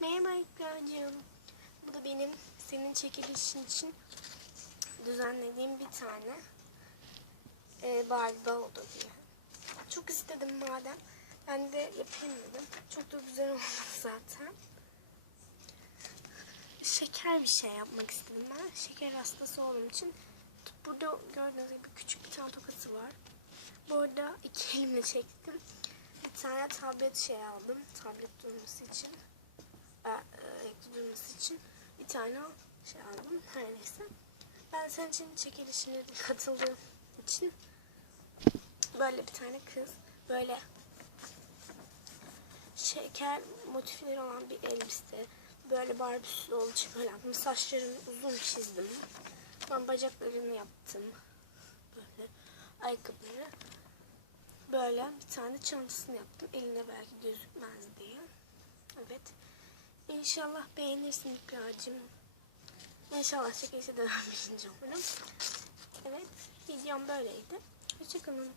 Merhaba İkracığım. Bu da benim senin çekilişin için düzenlediğim bir tane e, Barbie oldu diye. Çok istedim madem. Ben de yapayım dedim. Çok da güzel oldu zaten. Şeker bir şey yapmak istedim ben. Şeker hastası olduğum için burada gördüğünüz gibi küçük bir tane tokası var. Bu arada iki elimle çektim. Bir tane tablet şey aldım. Tablet durması için. E, e, renkli durması için. Bir tane şey aldım. Her neyse. Ben senin için çekilişine katıldığım için böyle bir tane kız böyle şeker motifleri olan bir elbise. Böyle için böyle yaptım. Saçlarını uzun çizdim. Ben bacaklarını yaptım. Böyle ayakkabıları. Böyle bir tane çantasını yaptım. Eline belki gözükmez diye. Evet. İnşallah beğenirsin İkracığım. İnşallah çekilişe de ben birinci olurum. Evet. Videom böyleydi. Hoşçakalın.